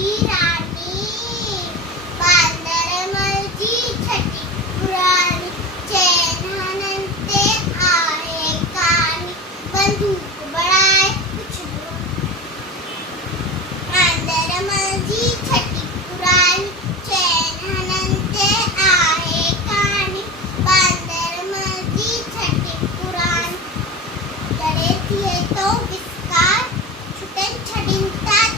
माझी राणी बांदर माझी छटी पुराणी चैन हननते आहे कानी बंदूक बळाय बांदर माझी छटी पुराणी चैन हननते आहे कानी बांदर माझी छटी पुराणी लढे थिए तो विस्कार छुटे छडिंता